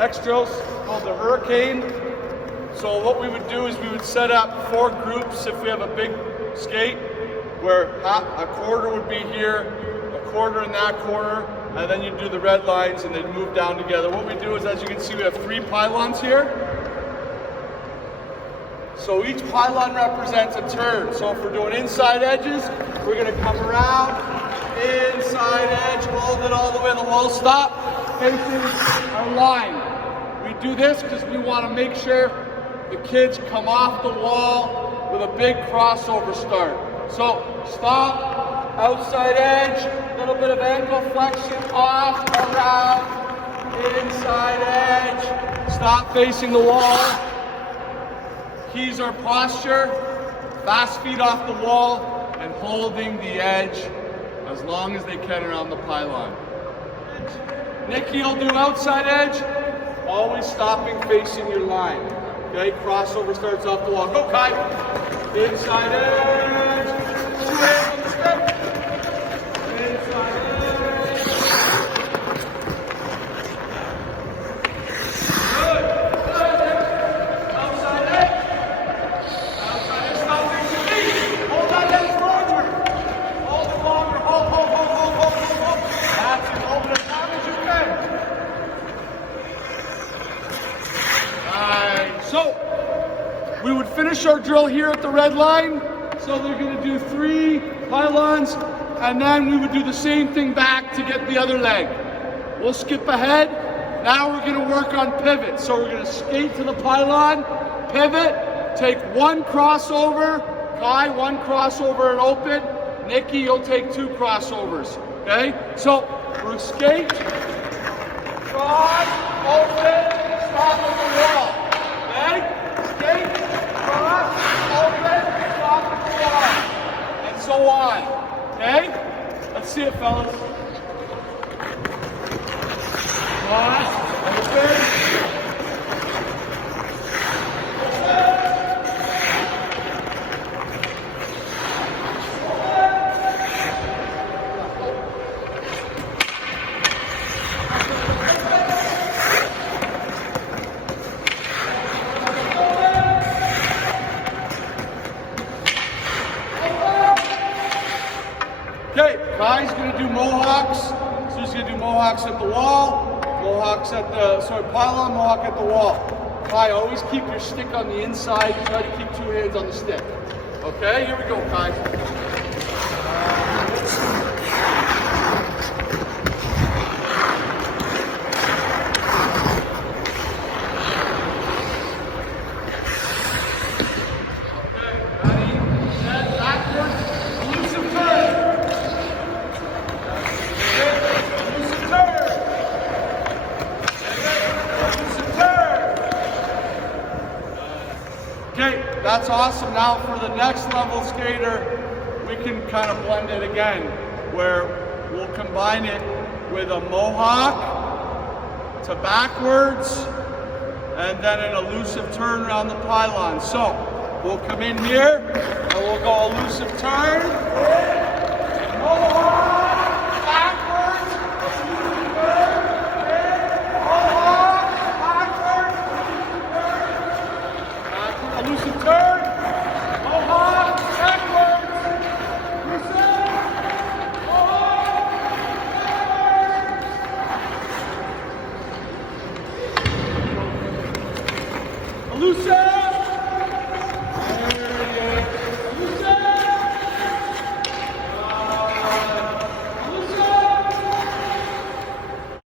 Next drill is called the hurricane. So what we would do is we would set up 4 groups if we have a big skate, where a quarter would be here, a quarter in that corner, and then you do the red lines and then move down together. What we do is, as you can see, we have 3 pylons here. So each pylon represents a turn. So if we're doing inside edges, we're going to come around, inside edge, hold it all the way to the wall, stop, facing our line. We do this because we want to make sure the kids come off the wall with a big crossover start. So stop, outside edge, little bit of ankle flexion, off, around, inside edge, stop facing the wall. Keys are posture, fast feet off the wall, and holding the edge as long as they can around the pylon. Nikki will do outside edge, always stopping facing your line. Okay, crossover starts off the wall. Go, Kai. Inside edge. 2 hands on the step. Inside edge. Good. Good. Outside edge. Outside edge. Stop facing feet. Hold that edge longer. Hold it longer. Hold. That's it. Hold it as long as you can. So, we would finish our drill here at the red line. So they're going to do 3 pylons, and then we would do the same thing back to get the other leg. We'll skip ahead. Now we're going to work on pivot. So we're going to skate to the pylon, pivot, take 1 crossover, Kai, 1 crossover and open. Nikki, you'll take 2 crossovers. Okay? So we'll skate, cross, open, stop at the wall. Okay? Skate, cross, open, stop at the wall. And so on. Okay? Let's see it, fellas. Cross, open. Okay, Kai's going to do Mohawks. So he's going to do Mohawks at the wall, Mohawks at the, pylon, Mohawk at the wall. Kai, always keep your stick on the inside. Try to keep 2 hands on the stick. Okay, here we go, Kai. Okay, that's awesome. Now for the next level skater, we can kind of blend it again, where we'll combine it with a Mohawk to backwards, and then an elusive turn around the pylon. So we'll come in here, and we'll go elusive turn, Mohawk, backwards, elusive turn, Mohawk, backwards, elusive turn, Mohawk, backwards, elusive, Mohawk, backwards, elusive.